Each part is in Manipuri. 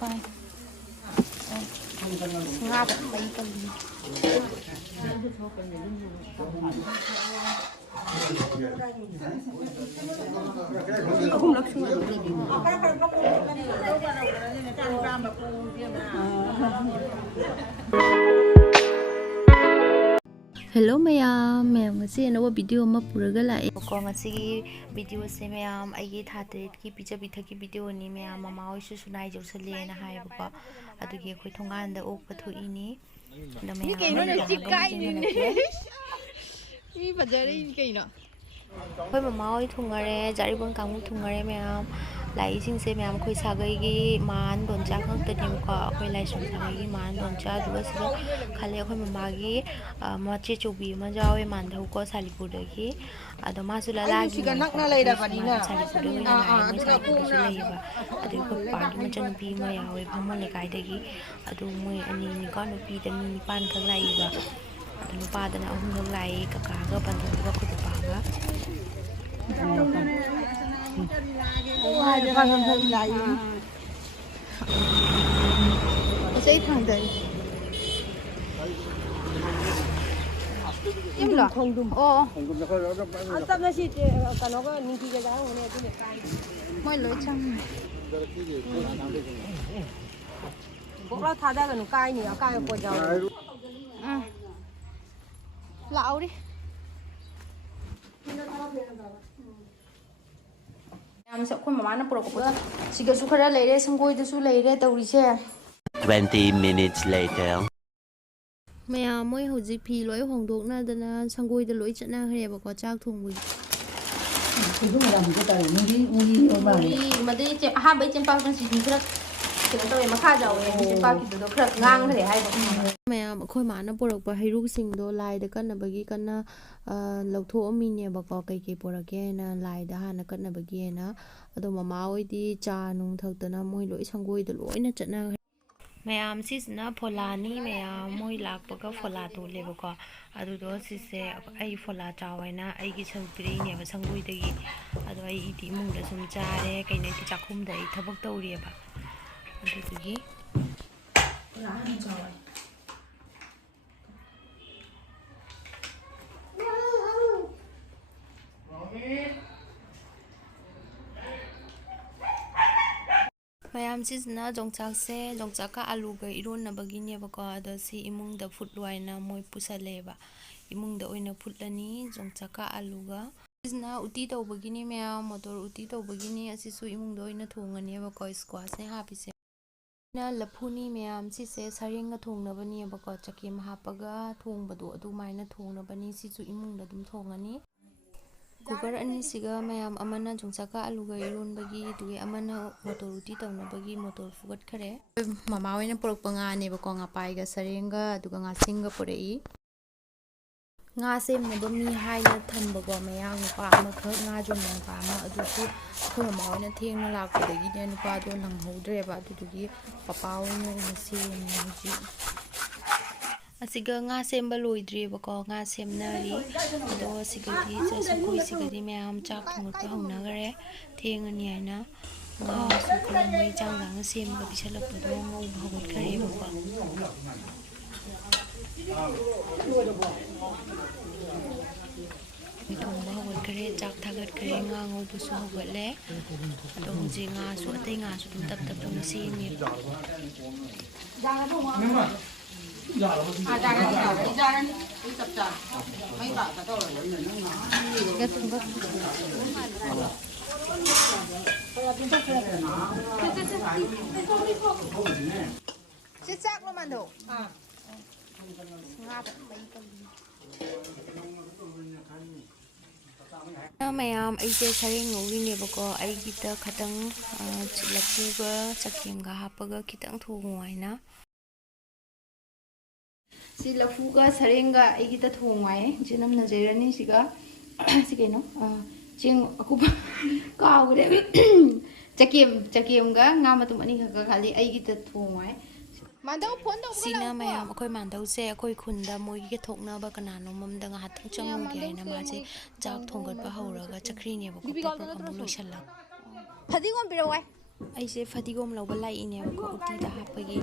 pai. Nga da bai kalli. Hello mayam ngasi anawa video ama puraga lae ko ngasi video se mayam aigi thatre ki PijaPithak ki video ni mayam mama oi su sunai jorsale na hai ba adugi khoi thongan da ok pathu ini da mayam ni kaino na chikai ni bajare ni kaino khoi mama oi thungare jaribon kamu thungare mayam lai sing se mayam khoi sagai gi man don cha khang ta nim ko khoi lai sum sagai gi man don cha duga se khale khoi mama gi ma che chobi ma jawe man thau ko salipur da gi ado ma su la la gi ga nak na lai da bani na salipur da na ai mo salipur su lai ba ado ko pa gi ma chan pi ma ya we pham le kai da gi ado moi ani ni ko no pi da ni pan khang lai ba ado nu pa da na ahum khang lai ka ka ga ban da ko pa ga Hãy subscribe cho kênh Ghiền Mì Gõ để không bỏ lỡ những video hấp Em sẽ không mà nó pro của tôi. Chỉ cái số khá lấy đấy, xong rồi tôi số lấy đấy tàu đi xe. 20 minutes later. Mẹ mới hồi gì phi lỗi hoàng đốt na đợt xong rồi tôi lỗi chuyện na hay là có trao thùng bự. Cái lúc mà làm cái tài mudi Mà đi chơi hai bảy trăm bao trong xí thì rất cái tôi mà khá giàu em trăm bao thì tôi rất ngang thế để hay vậy. Mẹ mà khôi mà nó pro của hay rú sinh đồ lại để cân là bởi vì cân lộc thổ mình nè bà có cái pro cái na lại đã hà nó cân là bởi vì na ado mama oi di cha nung thak tana moi loi sangoi de loi na chana mayam sis na phola ni mayam moi lak pa ka phola to le ba ko adu do sis se ai phola cha wai na ai gi sang pri ne ba sangoi de gi adu ai iti mung da sum cha re kai nei ti chakhum da ai thabak taw ri ba adu gi ra han cha wai Mayam sis na jongchak se jongchak ka alu ga iron na bagine ba ko ada si imung da food wai na moi pusale ba imung da oina phutlani jongchak ka alu ga sis na uti taw bagine mayam motor uti taw bagine asi su imung da oina thongani ba ko squash ne ha pise na laphuni mayam sis se sareng ga thongna bani ba ko chakim ha paga thong ba do adu mai na thongna bani si su imung da dum thongani Kugar ani siga mayam amana jongchaka aluga iron bagi tuge amana motor uti tawna bagi motor fugat khare mama oina porok panga ne ba ko nga pai ga sarenga duga nga singa porei nga sem ne bami hai na tham ba go mayang pa ma kha nga jom nang pa ma adu su ko mama oina theng na la ko dagi ne nu pa do nang hodre ba du gi papa oina na se ni ji asiga nga semba loidre ba ko nga semnari do sigadi cha sakoi sigadi mayam chak thong ka hongna gare theng ani aina nga su kala mai chang lang sem ga bisalak pa do ngau bhagot khare ba ko mi thong bhagot khare chak thagat khare nga ngau bu su hogat le do ji nga su atai nga su tum tap tap tum si mi mayam aise sareng ngori ne bako aigi ta khatang chilapu ga chakim ga hapaga khitang thongwai na si lafu ga sarenga aigi ta thongwai jinam na jerani siga sikeno ching akuba kaure chakim ga nga matum ani ga khali aigi ta thongwai mandau phone do sina mayam akoi mandau se akoi khunda moi ge thokna ba kana no mam da nga hathang chang ge na ma se jak thonggat ba haura ga chakri ne ba ko pa amu lo shala phadi gom biro wai ꯑꯩꯁꯦ ꯐꯗꯤꯒꯣꯝ ꯂꯧꯕ ꯂꯥꯛꯏꯅꯦꯕꯀꯣ ꯎꯇꯤꯗ ꯍꯥꯞꯄꯒꯤ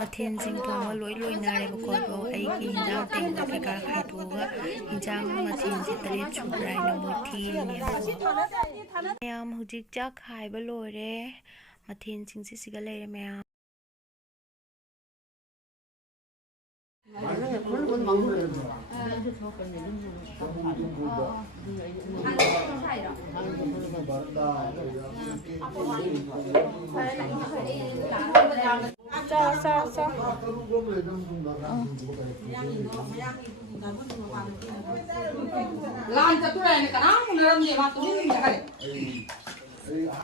ꯃꯊꯦꯜꯁꯤꯡ ꯊꯣꯡꯕ ꯂꯣꯏ ꯂꯣꯏꯅꯔꯦꯕꯀꯣ ꯑꯗꯣ ꯑꯩꯒꯤ ꯍꯤꯟꯖꯥꯡ ꯇꯦꯡꯀꯣꯠ ꯀꯩꯀꯥ ꯈꯥꯏꯗꯣꯛꯑꯒ ꯍꯤꯟꯖꯥꯡ ꯃꯊꯦꯜꯁꯦ 3 ꯁꯨꯕ꯭ꯔꯥ ꯍꯥꯏꯅ ꯃꯣꯏ ꯊꯤꯔꯤꯅꯦꯕꯀꯣ ꯃꯌꯥꯝ ꯍꯧꯖꯤꯛ ꯆꯥꯛ ꯈꯥꯏꯕ ꯂꯣꯏꯔꯦ ꯃꯊꯦꯜꯁꯤꯡꯁꯦ ꯁꯤꯒ ꯂꯩꯔꯦ ꯃꯌꯥꯝ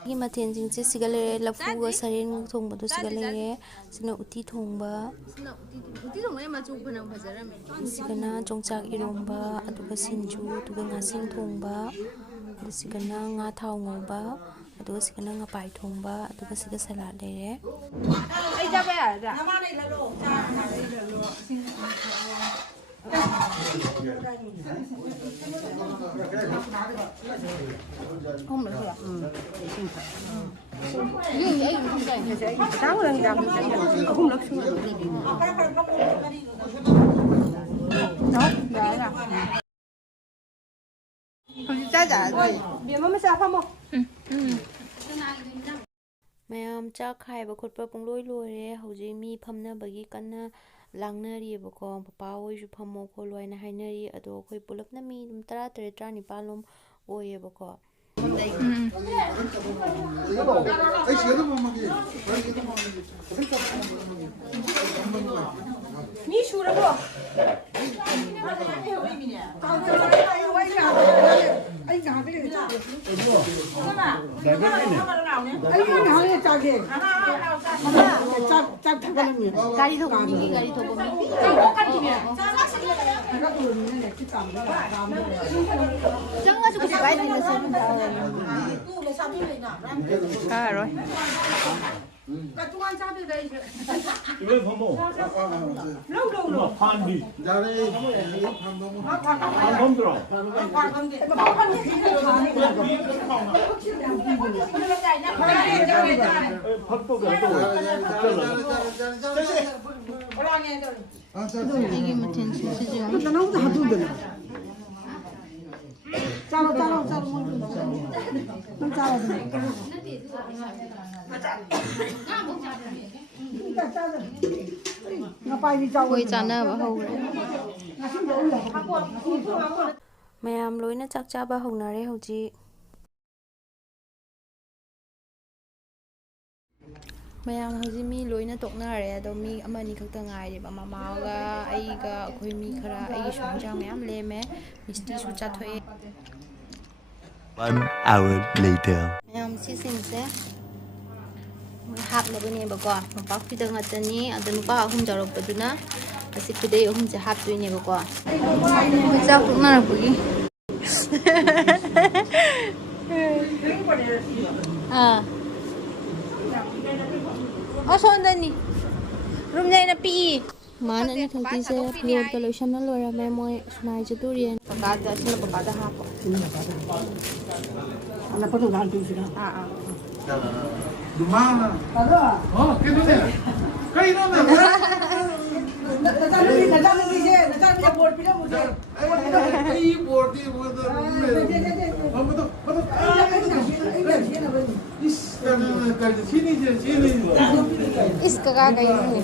ꯒꯤ ꯃꯊꯦꯜꯁꯤꯡꯁꯦ ꯁꯤꯒ ꯂꯩꯔꯦ ꯂꯐꯨꯒ ꯁꯔꯦꯡ ꯊꯣꯡꯕꯗꯣ ꯁꯤꯒ ꯂꯩꯔꯦ ꯁꯤꯅ ꯎꯇꯤ ꯊꯣꯡꯕ ꯁꯤꯒꯅ ꯌꯣꯡꯆꯥꯛ ꯏꯔꯣꯝꯕ ꯑꯗꯨꯒ ꯁꯤꯡꯖꯨ ꯑꯗꯨꯒ ꯉꯥꯁꯤꯡ ꯊꯣꯡꯕ ꯑꯗꯨ ꯁꯤꯒꯅ ꯉꯥ ꯊꯥꯎ ꯉꯧꯕ ꯑꯗꯨꯒ ꯁꯤꯒꯅ ꯉꯄꯥꯏ ꯊꯣꯡꯕ ꯑꯗꯨꯒ ꯁꯤꯒ ꯁꯂꯥꯠ ꯂꯩꯔꯦ ꯃꯌꯥꯝ ꯆꯥꯛ ꯈꯥꯏꯕ ꯈꯣꯠꯄ ꯄꯨꯡꯂꯣꯏ ꯂꯣꯏꯔꯦ ꯍꯧꯖꯤꯛ ꯃꯤ ꯐꯝꯅꯕꯒꯤꯀꯟꯅ ꯂꯥꯡꯅꯔꯤꯑꯕꯀꯣ ꯄꯄꯥ ꯍꯣꯏꯁꯨ ꯐꯝꯃꯣ ꯈꯣꯠꯂꯣ ꯍꯥꯏꯅ ꯍꯥꯏꯅꯔꯤ ꯑꯗꯣ ꯑꯩꯈꯣꯏ ꯄꯨꯂꯞꯅ ꯃꯤ ꯑꯗꯨꯝ 13 19 ꯑꯣꯏꯌꯦꯕꯀꯣ ꯃꯤ ꯁꯨꯔꯕꯣ ꯑꯩ ꯃꯌꯥꯝ ꯂꯣꯏꯅ ꯆꯥꯛ ꯆꯥꯕ ꯍꯧꯅꯔꯦ ꯍꯧꯖꯤꯛ ꯃꯌꯥꯝ ꯍꯧꯖꯤꯛ ꯃꯤ ꯂꯣꯏꯅ ꯇꯣꯛꯅꯔꯦ ꯑꯗꯣ ꯃꯤ ꯑꯃꯅꯤ ꯈꯛꯇ ꯉꯥꯏꯔꯦꯕ ꯃꯃꯥꯒ ꯑꯩꯒ ꯑꯩꯈꯣꯏ ꯃꯤ ꯈꯔ ꯑꯩꯒꯤꯁꯨ ꯍꯤꯟꯖꯥꯡ ꯃꯌꯥꯝ ꯂꯦꯝꯃꯦ ꯃꯤꯁꯇꯤꯁꯨ ꯆꯥꯊꯣꯛꯑꯦ 1 hour later. ꯃꯌꯥꯝ ꯁꯤꯁꯤꯡꯁꯦ ꯃꯣꯏ ꯍꯥꯞꯅꯕꯅꯦꯕꯀꯣ ꯃꯣꯝꯄꯥꯛꯐꯤꯗꯛ ꯉꯥꯛꯇꯅꯤ ꯑꯗꯣ ꯅꯨꯄꯥ 3 ꯌꯥꯎꯔꯛꯄꯗꯨꯅ ꯑꯁꯤ ꯈꯨꯗꯩ 3ꯁꯦ ꯍꯥꯞꯇꯣꯏꯅꯦꯕꯀꯣ ꯃꯣꯏ ꯆꯥꯛ ꯇꯣꯛꯅꯔꯛꯄꯒꯤ ꯑꯁꯣꯟꯗꯅꯤ ꯔꯨꯝꯅ ꯑꯩꯅ ꯄꯤꯛꯏ ꯃꯥꯅ ꯑꯅꯤ ꯈꯛꯇꯤꯁꯦ ꯐꯤꯔꯣꯜꯒ ꯂꯣꯏꯁꯟꯅ ꯂꯣꯏꯔꯝꯃꯦ ꯃꯣꯏ ꯁꯨꯃꯥꯏ ꯆꯠꯇꯣꯔꯤꯌꯦ ꯀꯀꯥꯗ ꯑꯁꯤꯅ ꯀꯀꯥꯗ ꯍꯥꯞꯄꯣ Is kaka kayo ni.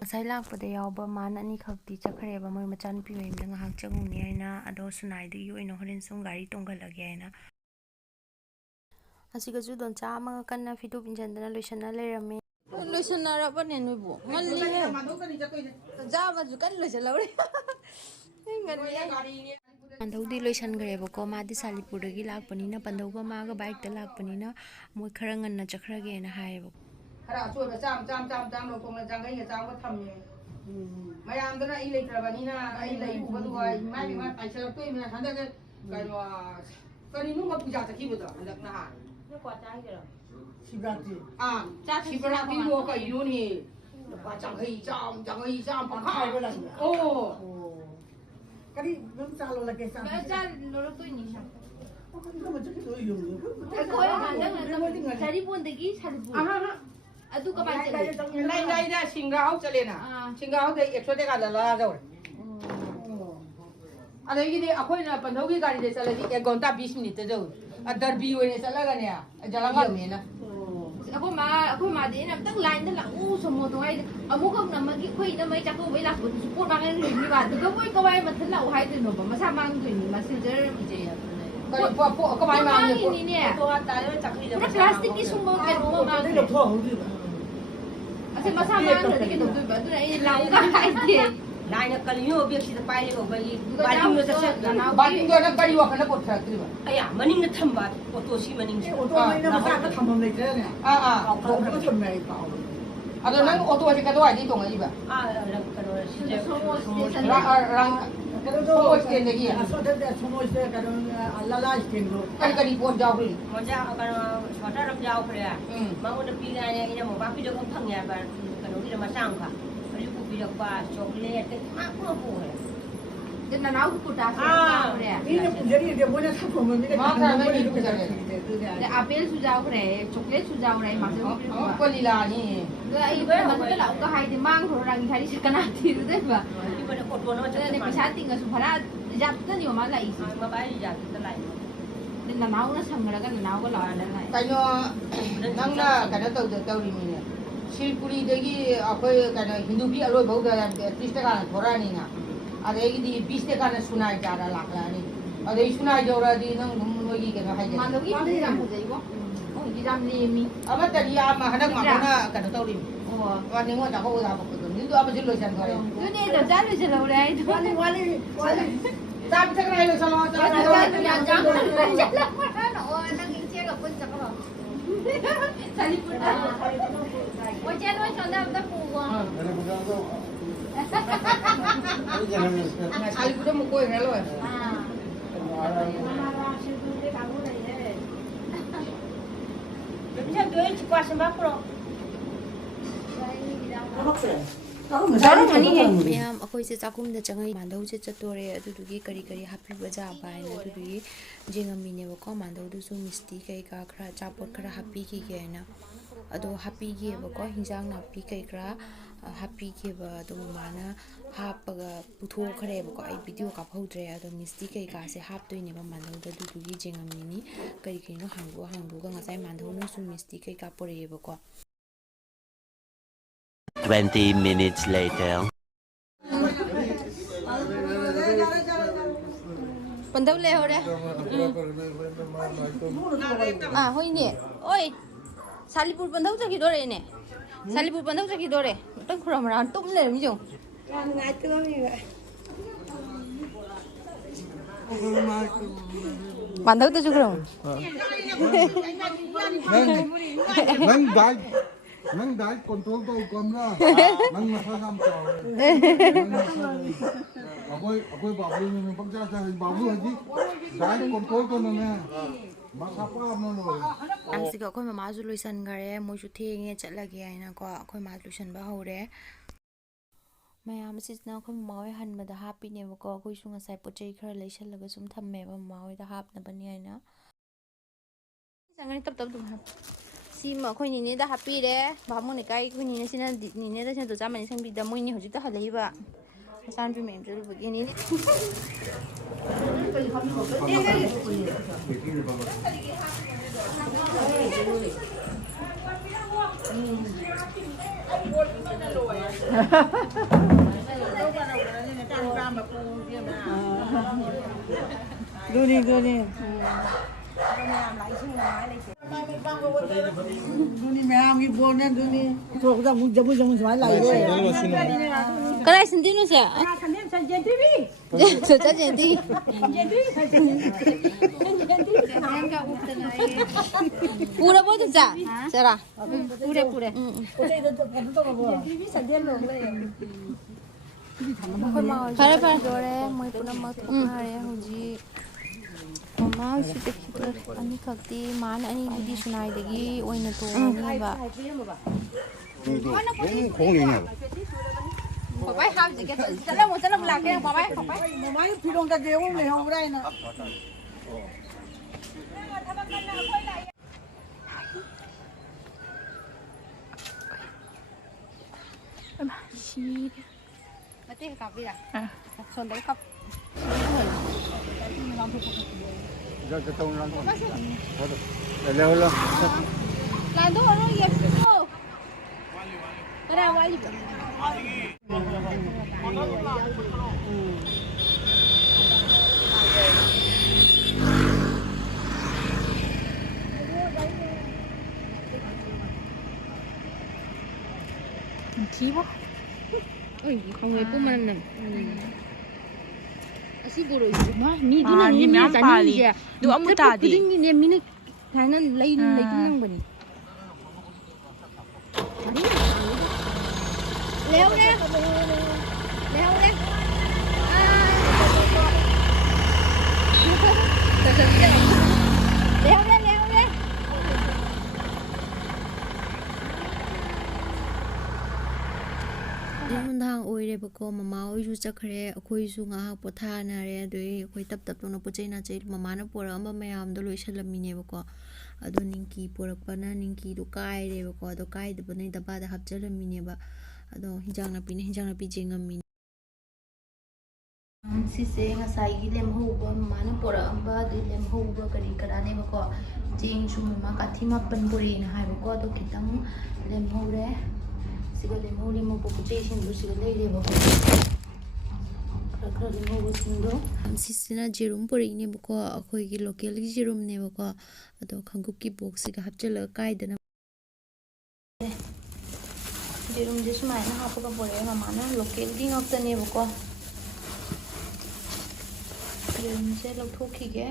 Masay lakpada yawba man ani khakti chakhreba moy machanpi mayimda ngahak changuni haina ado sunaidi yu ino horen sum gari tonggalage haina asigasu don chama kanna fitu pinjandana loisana leirame loisana rabane nuibu ngalli he jama ju kan loisalawre Pandhaudi loisangarebako madi salipurdagi lakpanina pandhauga maga bike ta lakpanina moi khara nganna chakhrage na haiyeba ara so ba cham lo kong la jang ai cham ko tham ni mayam dana ai lei trabani na ai lei bu du ai mai bi ma tai sel toi na handa ke kai no kani nu ma puja ta ki bu da handak na haนี่กว่าใจเหรอ Sibati. Sibati lo ka ilu ni ba jang ai cham pa kha oh Kali belum calo lagi sama. อาจารย์เราตัวนี้ใช่ Oh, kan kamu cakap tu yung. แต่ก็ยังนั่งนั่งชาลิบุนตะกี้ชาลิบุนอะตุก็บ้านเจริญ lai da singa au chale na singa au de ekso de ka la la jo ada gi de akoi na pandau gi gari de chale di 1 ghonta 20 minute jo a derby we ne chala ga ne a jalanga me na အခုမှဒီနေ့တက်လိုင်းတက်လာဦးစမောတော့အမှုကနမကြီးခွေးနမကြီးကိုဝေးလာကိုပို့ပါငယ်ရီပါတကဝိကဝိုင်းမထလာဟိုင်းတယ်နော်မဆမ်းမန်းတွင်မစင်ဂျာမကျေရ po ko mai ma ne po นี่เนี่ยตัวตายแล้วจักรีพลาสติกที่ซุ่มกันมา Ini dah tahu tu. အစမဆမ်းမန်းတယ်ဒီကတော့တွေ့ပါသူလည်းလောင်းကဟိုင်းတယ် Nai na kaliyo biar kita pai ko bagi badi mo sa set na ba ti do na gari wa kana ko tra tri ba aya maning na thamba oto si maning Auto mai na masa ka thamam nei je ne. Ko ko tham nei pa. ada nang auto wa ka do ai di tong ai ba la kano si je rang Kalau tu Semua skin lagi ya? Asal dia semua skin kadang lala skin tu. kan kali po jaw ri mo ja kano chota ram jaw pre ma mo da pi ga ya ina mo ba pi do ko phang ya ba kano ni ma sang ka ri ku pi do pa chocolate ke ma ko ko he ဒီနောက်ကူတာဆိုတယ် Ini jadi dia punya thamam ni. Mata mai ni ku jare ဒီအပယ်ဆူကြောက်ရဲချောကလက်ဆူကြောက်ရဲမှာဆို ko li la ni ဒီအိဘယ်မှာလည်းတော့ကဟိုင်းဒီမန်းခေါ်ရန်ခိုင်စကနာတီတဲ့ပါ ni ba ko to no ဒီ cha နေ့ပစာတင်ကဆူဖလာရပ်တဲ့ညမှာလိုက်စီ ma ba ya ta lai ဒီနောက်နဲ့ဆံရကနောက်ကလာတယ်လိုက် kai no nang na kana tau ri ni ne silpuri de gi akoi kana hindu bi aloi bauda ya 30 taka na thora ni na ade gi di 20 taka na sunai ja ra lak la ni ade sunai jo ra di nang dum no gi kana hai မ ja တော်ကြီးဒီရမ်းဟုတ်တယ်ကောဟုတ်ဒီရမ်းလေးမီ ama tadi ama hadak ma na kana tau ri ဟော wa ni mo ta ko da ba ko ni do ama jil lo chan kare ဒီနေ့တော့ကြားလို့ချင်လို့လေဒီ Wali. ta bi tak rai lo chalo ta ကြားကြားကြားလို့ချက်လာတော့နင်းချေကပွင့်ချက်တော့ဆာလီပူတာဝကျန်တော့ချန်တဲ့ပူကွာ na sali ku de mo ko re lo ไม่ใช่ด้วยจิกว่าสมบัติหรอก Kalau ꯃꯌꯥꯝ ꯑꯩꯈꯣꯏꯁꯦ ꯆꯥꯛꯈꯨꯝꯗ ꯆꯪꯉꯩ ꯃꯥꯟꯗꯧꯁꯦ ꯆꯠꯇꯣꯔꯦ ꯑꯗꯨꯗꯨꯒꯤ ꯀꯔꯤ ꯀꯔꯤ ꯍꯥꯞꯄꯤꯕ ꯖꯥꯕ ꯍꯥꯏꯅ ꯑꯗꯨꯗꯨꯒꯤ ꯌꯦꯡꯉꯝꯃꯤꯅꯦꯕꯀꯣ ꯃꯥꯟꯗꯧꯗꯨꯁꯨ ꯃꯤꯁꯇꯤ ꯀꯩꯀꯥ ꯈꯔ ꯑꯆꯥꯄꯣꯠ ꯈꯔ ꯍꯥꯞꯄꯤꯈꯤꯒꯦ ꯍꯥꯏꯅ ꯑꯗꯣ ꯍꯥꯞꯄꯤꯒꯦꯕꯀꯣ ꯍꯤꯟꯖꯥꯡ ꯅꯥꯄꯤ ꯀꯩ ꯈꯔ ꯍꯥꯞꯄꯤꯈꯤꯕ ꯑꯗꯨ ꯃꯥꯅ ꯍꯥꯞꯄꯒ ꯄꯨꯊꯣꯛꯈ꯭ꯔꯦꯕꯀꯣ ꯑꯩ ꯚꯤꯗꯤꯑꯣ ꯀꯥꯞꯍꯧꯗ꯭ꯔꯦ ꯑꯗꯣ ꯃꯤꯁꯇꯤ ꯀꯩꯀꯥꯁꯦ ꯍꯥꯞꯇꯣꯏꯅꯦꯕ ꯃꯥꯟꯗꯧꯗ ꯑꯗꯨꯗꯨꯒꯤ ꯌꯦꯡꯉꯝꯃꯤꯅꯤ ꯀꯔꯤ ꯀꯔꯤꯅꯣ ꯍꯥꯡꯗꯣꯛꯑꯒ ꯉꯁꯥꯏ ꯃꯥꯟꯗꯧꯅꯁꯨ ꯃꯤꯁꯇꯤ ꯀꯩꯀꯥ ꯄꯨꯔꯛꯑꯦꯕꯀꯣ 20 minutes later. Pandau le hore. Hoine. Oi. Salipur pandau chaki dore ne. Salipur pandau chaki dore. Tang khura mara tum le mi jong. Ngai tu mi ba. Pandau tu chukro. Nang dai control to kom na nang masa sam to akoi babu ni pakja sa babu haji dai control to na masa pa no no ꯅꯪꯁꯤꯒ ꯑꯩꯈꯣꯏ ꯃꯃꯥꯁꯨ ꯂꯣꯏꯁꯟꯈꯔꯦ ꯃꯣꯏꯁꯨ ꯊꯦꯡꯉꯦ ꯆꯠꯂꯒꯦ ꯍꯥꯏꯅꯀꯣ ꯑꯩꯈꯣꯏ ꯃꯥ ꯂꯣꯏꯁꯟꯕ ꯍꯧꯔꯦ ꯃꯌꯥꯝ ꯑꯁꯤꯁꯤꯅ ꯑꯩꯈꯣꯏ ꯃꯃꯥ ꯍꯣꯏ ꯍꯟꯕꯗ ꯍꯥꯞꯄꯤꯅꯦꯕꯀꯣ ꯑꯩꯈꯣꯏꯁꯨ ꯉꯁꯥꯏ ꯄꯣꯠ ꯆꯩ ꯈꯔ ꯂꯩꯁꯜꯂꯒ ꯁꯨꯝ ꯊꯝꯃꯦꯕ ꯃꯃꯥ ꯍꯣꯏꯗ ꯍꯥꯞꯅꯕꯅꯤ ꯍꯥꯏꯅ ꯆꯪꯒꯅꯤ ꯇꯞ ꯇꯞ ꯑꯗꯨꯝ ꯍꯥꯞ ꯁꯤꯃ ꯑꯩꯈꯣꯏ ꯅꯤꯅꯦꯗ ꯍꯥꯞꯄꯤꯔꯦ ꯚꯥꯃꯣꯟ ꯂꯩꯀꯥꯏ ꯑꯩꯈꯣꯏ ꯅꯤꯅꯦꯁꯤꯅ ꯅꯤꯅꯦꯗ ꯁꯦꯟꯗꯣ ꯆꯥꯝꯃꯅꯤ ꯁꯪꯕꯤꯗ ꯃꯣꯏꯅꯤ ꯍꯧꯖꯤꯛꯇ ꯍꯜꯂꯛꯏꯕ ꯃꯆꯥꯅꯨꯄꯤ ꯃꯌꯥꯝ ꯆꯠꯂꯨꯕꯒꯤ ꯅꯤꯅꯦ Guni. Duni memang ibu ni duni. Tu aku dah jamu semua lagi. Cái xin tin nó sẽ. Sợ chắc gì đi. पूरा बहुत जा जरा पूरे पूरे ꯐꯔꯦ ꯐꯔꯦ ꯂꯣꯏꯔꯦ ꯃꯣꯏ ꯄꯨꯝꯅꯃꯛ ꯊꯣꯛꯅꯔꯦ ꯍꯧꯖꯤꯛ ꯃꯃꯥ ꯍꯣꯏꯁꯨ ꯇꯦꯛꯈꯤꯗꯣꯔꯦ ꯑꯅꯤꯈꯛꯇꯤ ꯃꯥꯅ ꯑꯅꯤꯕꯨꯗꯤ ꯁꯨꯅꯥꯏꯗꯒꯤ ꯑꯣꯏꯅ ꯇꯣꯡꯉꯅꯤꯕ पापा हाफ जगह चलो लाके पापा पापा ममाई फिरों का गेहूं ले हो रहा है ना mati kapi dah son dah kap Ra cái tông ra thôi. Leo leo. lah tu orang ya tu ada wali 기봐 어이 강왜 뿜만은 아시고로 있지마 미두는 미 자니지 누 아무 다디 그dingi 미는 다는 레인 레인 거니 leo nè leo nè leo nè leo nè ꯅꯨꯡꯗꯥꯡ ꯑꯣꯏꯔꯦꯕꯀꯣ ꯃꯃꯥ ꯍꯣꯏꯁꯨ ꯆꯠꯈ꯭ꯔꯦ ꯑꯩꯈꯣꯏꯁꯨ ꯉꯥꯏꯍꯥꯛ ꯄꯣꯊꯥꯅꯔꯦ ꯑꯗꯨꯏ ꯑꯩꯈꯣꯏ ꯇꯞ ꯇꯞꯅ ꯄꯣꯠ ꯆꯩ ꯅꯥꯆꯩ ꯃꯃꯥꯅ ꯄꯣꯔꯛꯑꯝꯕ ꯃꯌꯥꯝꯗꯣ ꯂꯣꯏꯁꯜꯂꯝꯃꯤꯅꯦꯕꯀꯣ ꯑꯗꯣ ꯅꯤꯡꯀꯤ ꯄꯣꯔꯛꯄꯅ ꯅꯤꯡꯀꯤꯗꯣ ꯀꯥꯏꯔꯦꯕꯀꯣ ꯑꯗꯣ ꯀꯥꯏꯗꯕꯅ ꯗꯕꯥꯗ ꯍꯥꯞꯆꯜꯂꯝꯃꯤꯅꯦꯕ ꯑꯗꯣ ꯍꯤꯟꯖꯥꯡ ꯅꯥꯄꯤꯅ ꯍꯤꯟꯖꯥꯡ ꯅꯥꯄꯤ ꯆꯦꯡꯉꯝꯃꯤꯅꯦ ꯁꯤꯁꯦ ꯉꯁꯥꯏꯒꯤ ꯂꯦꯝꯍꯧꯕ ꯃꯃꯥꯅ ꯄꯣꯔꯛꯑꯝꯕ ꯑꯗꯩ ꯂꯦꯝꯍꯧꯕ ꯀꯔꯤ ꯀꯔꯥꯅꯦꯕꯀꯣ ꯆꯦꯡꯁꯨ ꯃꯃꯥ ꯀꯥꯊꯤ 9 ꯄꯨꯔꯛꯑꯦꯅ ꯍꯥꯏꯕꯀꯣ ꯑꯗꯣ ꯈꯤꯇꯪ ꯂꯦꯝꯍꯧꯔꯦ siga lemuri mo pupuche sindu siga leireba khara lemhꯧꯕꯁꯤꯡꯗꯣ ꯁꯤꯁꯤꯅ ꯖꯦꯔꯨꯝ ꯄꯨꯔꯛꯏꯅꯦꯕꯀꯣ ꯑꯩꯈꯣꯏꯒꯤ ꯂꯣꯀꯦꯜꯒꯤ ꯖꯦꯔꯨꯝꯅꯦꯕꯀꯣ ꯑꯗꯣ ꯈꯪꯒꯨꯞꯀꯤ ꯕꯣꯛꯁꯁꯤꯒ ꯍꯥꯞꯆꯤꯜꯂꯒ ꯀꯥꯏꯗꯅ ꯖꯦꯔꯨꯝꯁꯦ ꯁꯨꯃꯥꯏꯅ ꯍꯥꯞꯄꯒ ꯄꯨꯔꯛꯑꯦ ꯃꯃꯥꯅ ꯂꯣꯀꯦꯜꯒꯤ ꯉꯥꯛꯇꯅꯦꯕꯀꯣ ꯖꯦꯔꯨꯝꯁꯦ ꯂꯧꯊꯣꯛꯈꯤꯒꯦ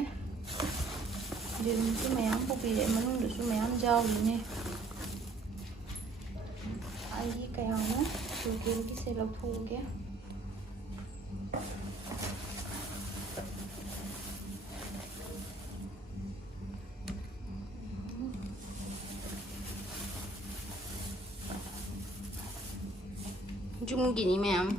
ꯖꯦꯔꯨꯝꯁꯦ ꯃꯌꯥꯝ ꯄꯨꯕꯤꯔꯛꯑꯦ ꯃꯅꯨꯡꯗꯁꯨ ꯃꯌꯥꯝ ꯌꯥꯎꯔꯤꯅꯦ ꯑꯩꯒꯤ ꯀꯌꯥꯅ ꯂꯣꯀꯦꯜꯒꯤꯁꯦ ꯂꯧꯊꯣꯛꯑꯒꯦ ꯖꯨꯝꯒꯤꯅꯤ ꯃꯌꯥꯝ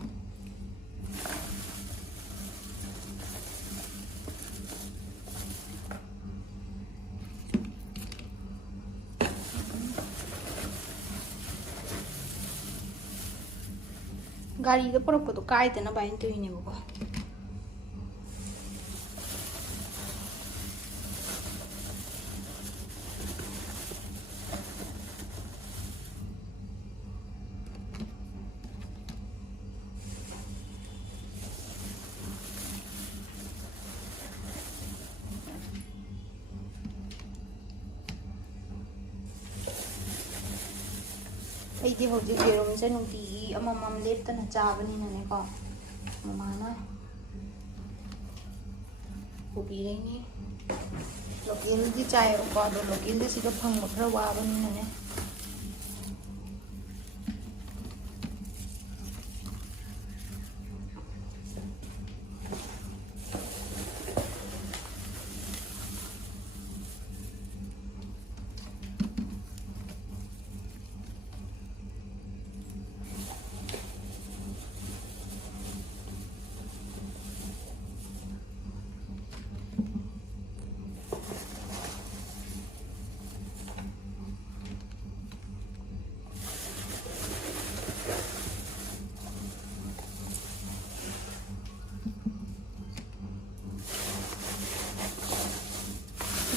ꯒꯥꯔꯤꯗ ꯄꯨꯔꯛꯄꯗꯣ ꯀꯥꯏꯗꯅꯕ ꯑꯩꯅ ꯇꯧꯔꯤꯅꯦꯕꯀꯣ ꯑꯩꯗꯤ ꯍꯧꯖꯤꯛ ꯌꯦꯔꯨꯝꯁꯦ ꯅꯨꯡꯇꯤꯒꯤ ꯑꯃꯃꯝ ꯂꯦꯞꯇꯅ ꯆꯥꯕꯅꯤꯅꯅꯦꯀꯣ ꯃꯃꯥꯅ ꯄꯨꯕꯤꯔꯩꯅꯤ ꯂꯣꯀꯦꯜꯒꯤ ꯆꯥꯏꯌꯦꯕꯀꯣ ꯑꯗꯣ ꯂꯣꯀꯦꯜꯗ ꯁꯤꯗ ꯐꯪꯕ ꯈꯔ ꯋꯥꯕꯅꯤꯅꯅꯦ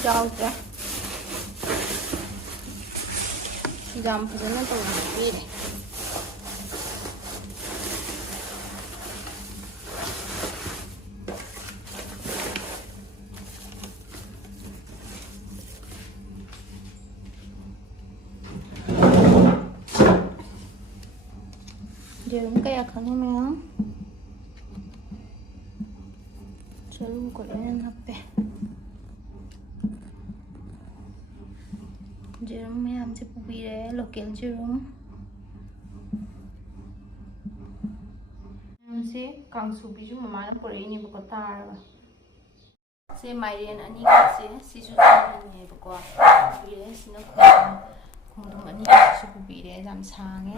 ꯌꯥꯎꯗ꯭ꯔꯦ ꯌꯥꯝ ꯐꯖꯅ ꯇꯧꯕꯤꯔꯦ Jerung kaya kami memang selalu koleran HP. jerum mayamse pubire local jerum mayamse kangsubi ju mama na pore ni bako taraga se mairen ani ka se sisu ni bako pubire sina khondum ani su pubire jam sange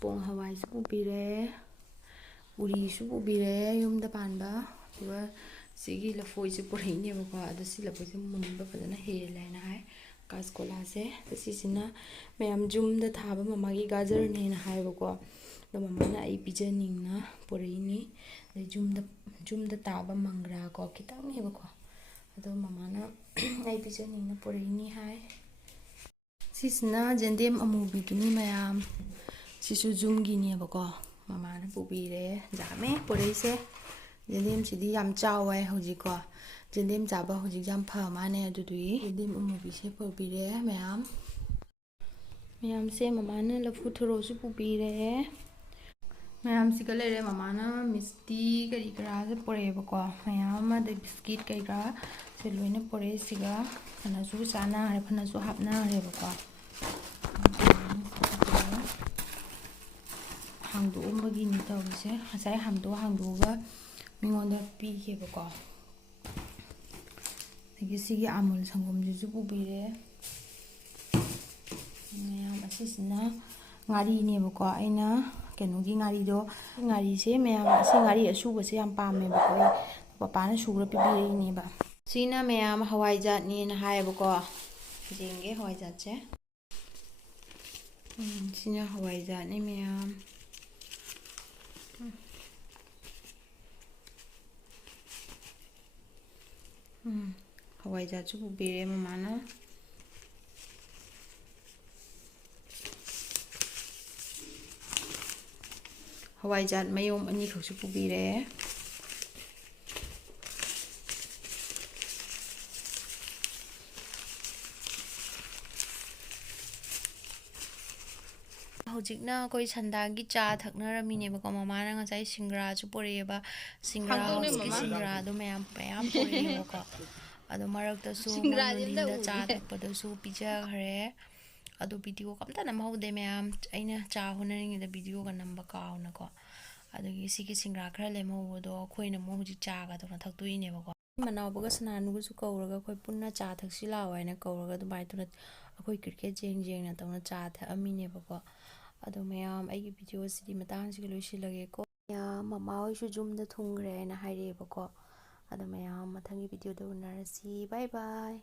pong hawai su pubire uri su pubire yumda panba duga sigi lafoi se pore ni bako adu si lafoi se munba fadana hele na hai kaskola se sisina mayam jumda thaba mama gi gajar ne na hai bako do mama na ai pijaning na pore ni jumda taba mangra ko kitang ne bako ado mama na ai pijaning na pore ni hai sisina jendem amubi gini mayam sisu jumgi ni bako mama na pubire jame pore se jendem sidi yam chawai hoji ko jendem jaba hoji jam pha mane adudui jendem amubi se pubire mayam se mama na lafu thoro su pubire mayam si galere mama na misti kari kara se pore bako mayam de biscuit kari kara se loina pore siga khana su chana hare khana su hapna hare bako hangdo umbagi ni tawise hasai hangdo ga mingonda pi ke bako dagi sigi amul sangom ju pubire mayam asisina ngari ni bako aina kenogi ngari do ngari se mayam asi ngari asuba se yam pame bako papa na sura pibire ni ba sina mayam hawai jat ni na hai bako jenge hawai jat che sina hawai jat ni mayam hawai jat chu pubire mama na hawai jat mayom ani khok chu pubire hojikna koi sandagi cha thaknaramine bako mama na ngasai singra chu poreba singra do mayam poreba ko ado marak ta su singra cha thakpada su pija khare ado video kamta nam haude mayam aina cha honaring da video ga namba kauna ko adogi sigi singra khara lemhodo khoina mo hojik cha ga to thaktuine bako manaw baga sananu su kauraga khoi punna cha thaksi lawaina kauraga du bai tuna akhoi cricket jeng na tawna cha tha amine bako ado mayam aigi video sidi matang si loisilage ko ya mama hoi su jumda thungre na haire bako ado mayam mathangi video da unarasi bye bye